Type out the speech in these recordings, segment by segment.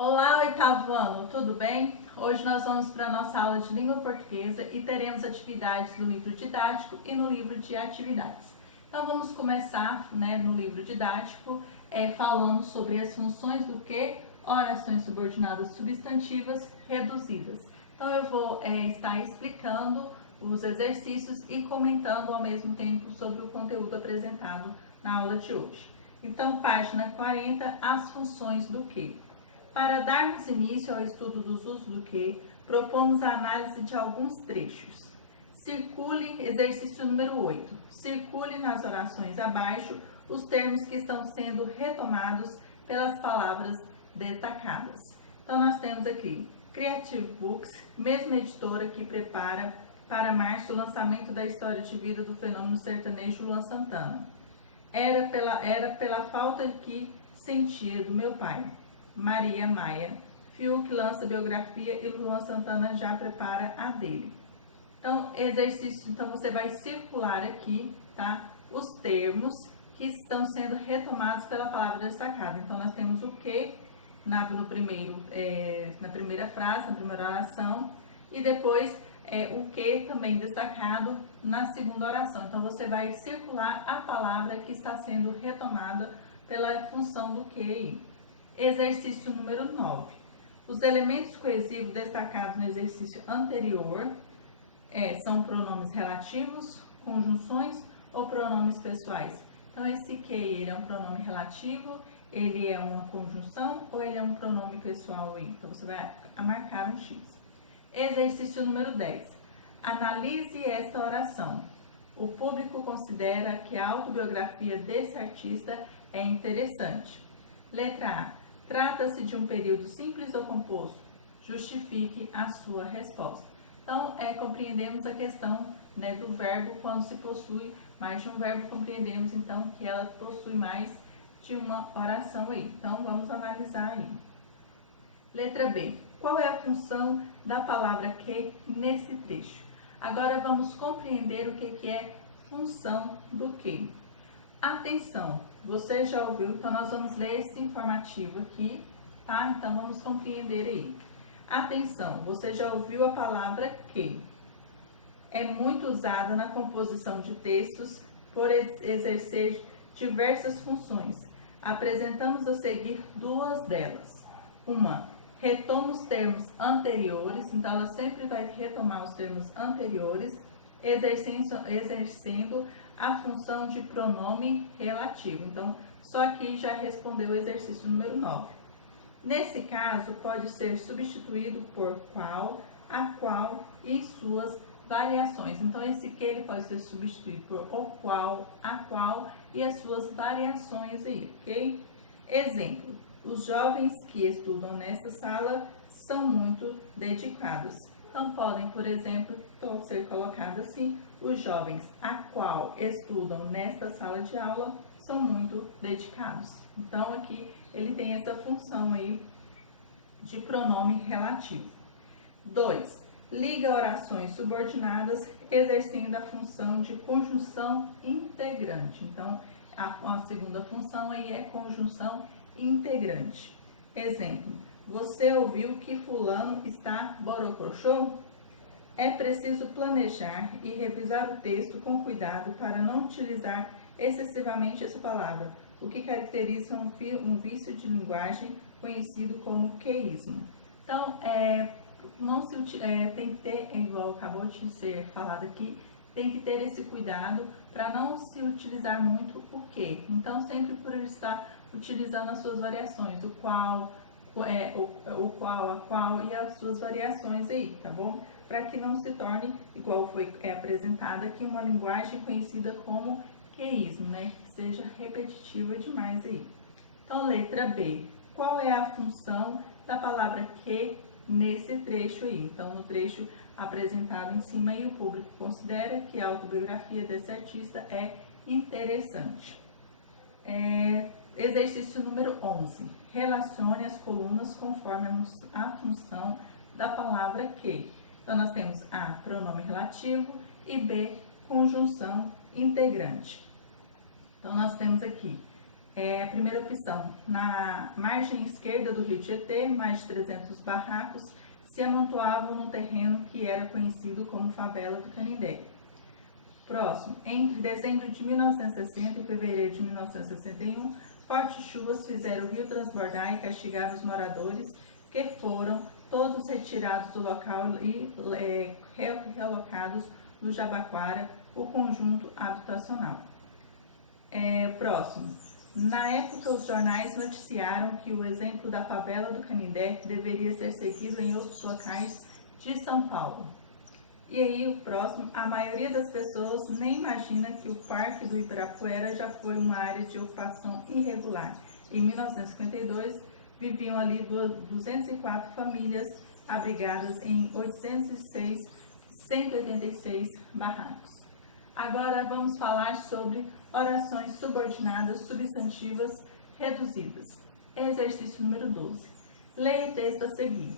Olá, oitavo ano, tudo bem? Hoje nós vamos para a nossa aula de língua portuguesa e teremos atividades no livro didático e no livro de atividades. Então vamos começar, no livro didático, falando sobre as funções do que? Orações subordinadas substantivas reduzidas. Então eu vou estar explicando os exercícios e comentando ao mesmo tempo sobre o conteúdo apresentado na aula de hoje. Então, página 40, as funções do que? Para darmos início ao estudo dos usos do que, propomos a análise de alguns trechos. Circule, exercício número 8. Circule nas orações abaixo os termos que estão sendo retomados pelas palavras destacadas. Então, nós temos aqui Creative Books, mesma editora que prepara para março o lançamento da história de vida do fenômeno sertanejo Luan Santana. Era pela falta que sentia do meu pai. Maria Maia. Fiuk lança biografia e Luan Santana já prepara a dele. Então, exercício, você vai circular aqui, tá? Os termos que estão sendo retomados pela palavra destacada. Então, nós temos o que na primeira frase, na primeira oração, e depois o que também destacado na segunda oração. Então, você vai circular a palavra que está sendo retomada pela função do que. Exercício número 9. Os elementos coesivos destacados no exercício anterior são pronomes relativos, conjunções ou pronomes pessoais. Então, esse que ele é um pronome relativo, ele é uma conjunção ou ele é um pronome pessoal? Então, você vai marcar um X. Exercício número 10. Analise esta oração. O público considera que a autobiografia desse artista é interessante. Letra A. Trata-se de um período simples ou composto? Justifique a sua resposta. Então, compreendemos a questão do verbo quando se possui mais de um verbo, compreendemos então que ela possui mais de uma oração aí. Então, vamos analisar aí. Letra B. Qual é a função da palavra que nesse trecho? Agora vamos compreender o que é função do que. Atenção, você já ouviu, então nós vamos ler esse informativo aqui, tá? Então vamos compreender aí. Atenção, você já ouviu a palavra que. É muito usada na composição de textos por exercer diversas funções. Apresentamos a seguir duas delas. Uma, retoma os termos anteriores, então ela sempre vai retomar os termos anteriores, exercendo a função de pronome relativo. Então, só aqui já respondeu o exercício número 9. Nesse caso, pode ser substituído por qual, a qual e suas variações. Então, esse que ele pode ser substituído por o qual, a qual e as suas variações aí, ok? Exemplo, os jovens que estudam nessa sala são muito dedicados. Então, podem, por exemplo, ser colocado assim, os jovens a qual estudam nesta sala de aula são muito dedicados. Então, aqui ele tem essa função aí de pronome relativo. 2. Liga orações subordinadas exercendo a função de conjunção integrante. Então, a segunda função aí é conjunção integrante. Exemplo, você ouviu que fulano está borocochô? É preciso planejar e revisar o texto com cuidado para não utilizar excessivamente essa palavra, o que caracteriza um vício de linguagem conhecido como queísmo. Então, tem que ter, igual acabou de ser falado aqui, tem que ter esse cuidado para não se utilizar muito o que. Então, sempre por estar utilizando as suas variações, o qual, a qual e as suas variações aí, tá bom? Para que não se torne, igual foi apresentado aqui, uma linguagem conhecida como queísmo, que seja repetitiva demais aí. Então, letra B. Qual é a função da palavra que nesse trecho aí? Então, no trecho apresentado em cima aí, o público considera que a autobiografia desse artista é interessante. Exercício número 11. Relacione as colunas conforme a função da palavra que. Então, nós temos A, pronome relativo, e B, conjunção integrante. Então, nós temos aqui A primeira opção, na margem esquerda do rio Tietê, mais de 300 barracos se amontoavam no terreno que era conhecido como Favela do Canindé. Próximo, entre dezembro de 1960 e fevereiro de 1961, fortes chuvas fizeram o rio transbordar e castigar os moradores, que foram todos retirados do local e realocados no Jabaquara, o conjunto habitacional. Próximo, na época os jornais noticiaram que o exemplo da Favela do Canindé deveria ser seguido em outros locais de São Paulo. E aí o próximo, a maioria das pessoas nem imagina que o Parque do Ibirapuera já foi uma área de ocupação irregular. Em 1952, viviam ali 204 famílias abrigadas em 186 barracos. Agora vamos falar sobre orações subordinadas substantivas reduzidas. Exercício número 12. Leia o texto a seguir.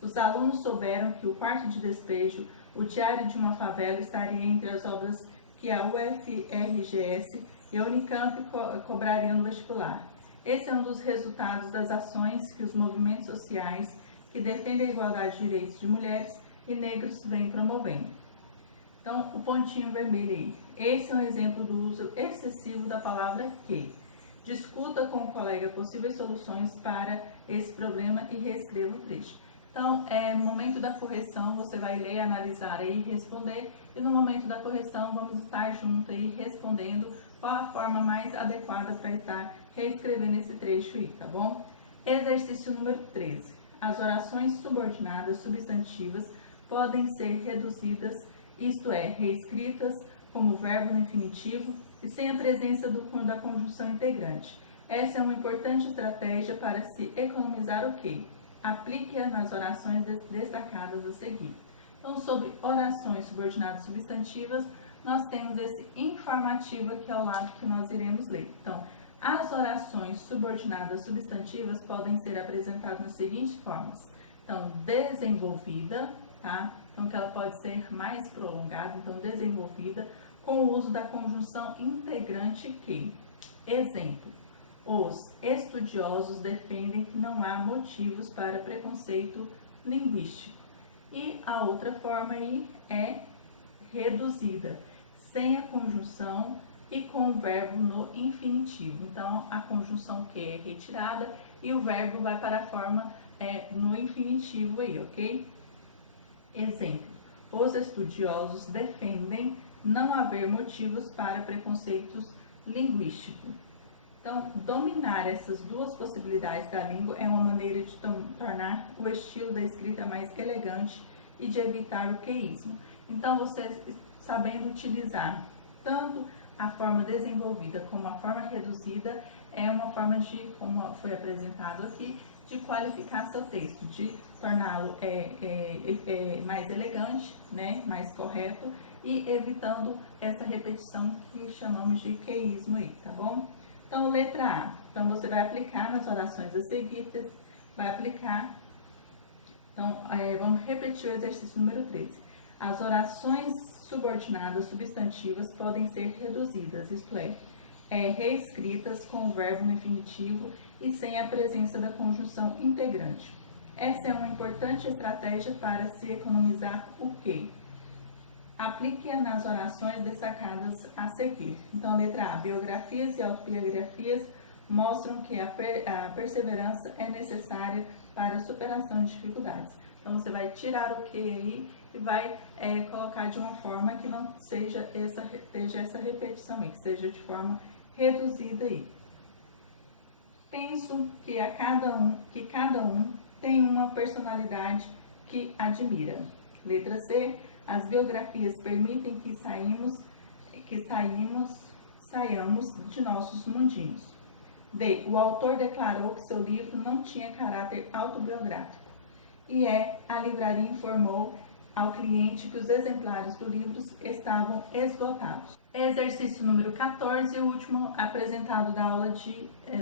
Os alunos souberam que o quarto de despejo, o Diário de uma Favela, estaria entre as obras que a UFRGS e a Unicamp cobrariam no vestibular. Esse é um dos resultados das ações que os movimentos sociais que defendem a igualdade de direitos de mulheres e negros vêm promovendo. Então, o pontinho vermelho aí. Esse é um exemplo do uso excessivo da palavra que. Discuta com o colega possíveis soluções para esse problema e reescreva o trecho. Então, no momento da correção, você vai ler, analisar e responder. E no momento da correção, vamos estar juntos aí respondendo qual a forma mais adequada para estar reescrevendo esse trecho aí, tá bom? Exercício número 13. As orações subordinadas substantivas podem ser reduzidas, isto é, reescritas como verbo no infinitivo e sem a presença da conjunção integrante. Essa é uma importante estratégia para se economizar o que? Aplique-a nas orações destacadas a seguir. Então, sobre orações subordinadas substantivas, nós temos esse informativo aqui ao lado que nós iremos ler. Então, as orações subordinadas substantivas podem ser apresentadas nas seguintes formas. Então, desenvolvida, tá? Então, que ela pode ser mais prolongada, então, desenvolvida, com o uso da conjunção integrante que. Exemplo. Os estudiosos defendem que não há motivos para preconceito linguístico. E a outra forma aí é reduzida, sem a conjunção e com o verbo no infinitivo. Então, a conjunção que é retirada e o verbo vai para a forma no infinitivo aí, ok? Exemplo. Os estudiosos defendem não haver motivos para preconceitos linguísticos. Então, dominar essas duas possibilidades da língua é uma maneira de tornar o estilo da escrita mais elegante e de evitar o queísmo. Então, você sabendo utilizar tanto a forma desenvolvida como a forma reduzida, é uma forma de, como foi apresentado aqui, de qualificar seu texto, de torná-lo mais elegante, né, mais correto e evitando essa repetição que chamamos de queísmo aí, tá bom? Então, letra A. Então, você vai aplicar nas orações a seguir, vai aplicar. Então, vamos repetir o exercício número 13. As orações subordinadas substantivas podem ser reduzidas, isto é, reescritas com o verbo no infinitivo e sem a presença da conjunção integrante. Essa é uma importante estratégia para se economizar o que? Aplique-a nas orações destacadas a seguir. Então, a letra A. Biografias e autobiografias mostram que a perseverança é necessária para a superação de dificuldades. Então, você vai tirar o que aí e vai colocar de uma forma que não seja essa repetição aí, que seja de forma reduzida aí. Penso que cada um tem uma personalidade que admira. Letra C. As biografias permitem que saiamos de nossos mundinhos. D. O autor declarou que seu livro não tinha caráter autobiográfico. E a livraria informou ao cliente que os exemplares do livro estavam esgotados. Exercício número 14, o último apresentado da aula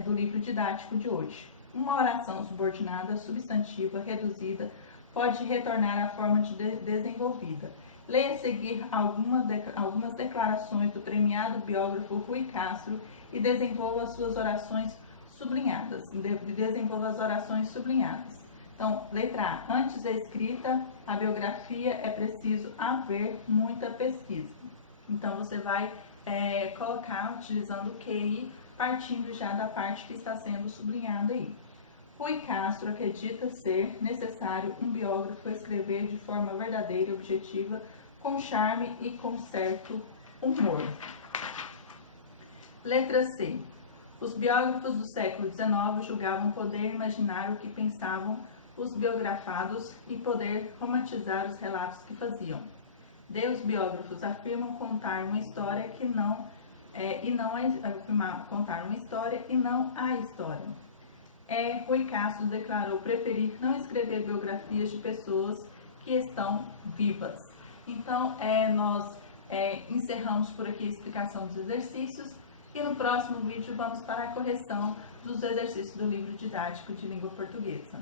do livro didático de hoje. Uma oração subordinada, substantiva, reduzida, pode retornar à forma de desenvolvida. Leia a seguir algumas declarações do premiado biógrafo Rui Castro e desenvolva as suas orações sublinhadas. Desenvolva as orações sublinhadas. Então, letra A, antes da escrita, a biografia, é preciso haver muita pesquisa. Então, você vai colocar, utilizando o QI, partindo já da parte que está sendo sublinhada aí. Rui Castro acredita ser necessário um biógrafo escrever de forma verdadeira e objetiva, com charme e com certo humor. Letra C. Os biógrafos do século XIX julgavam poder imaginar o que pensavam os biografados e poder romantizar os relatos que faziam. Os biógrafos afirmam contar uma história contar uma história e não a história. Rui Castro declarou preferir não escrever biografias de pessoas que estão vivas. Então, nós encerramos por aqui a explicação dos exercícios e no próximo vídeo vamos para a correção dos exercícios do livro didático de língua portuguesa.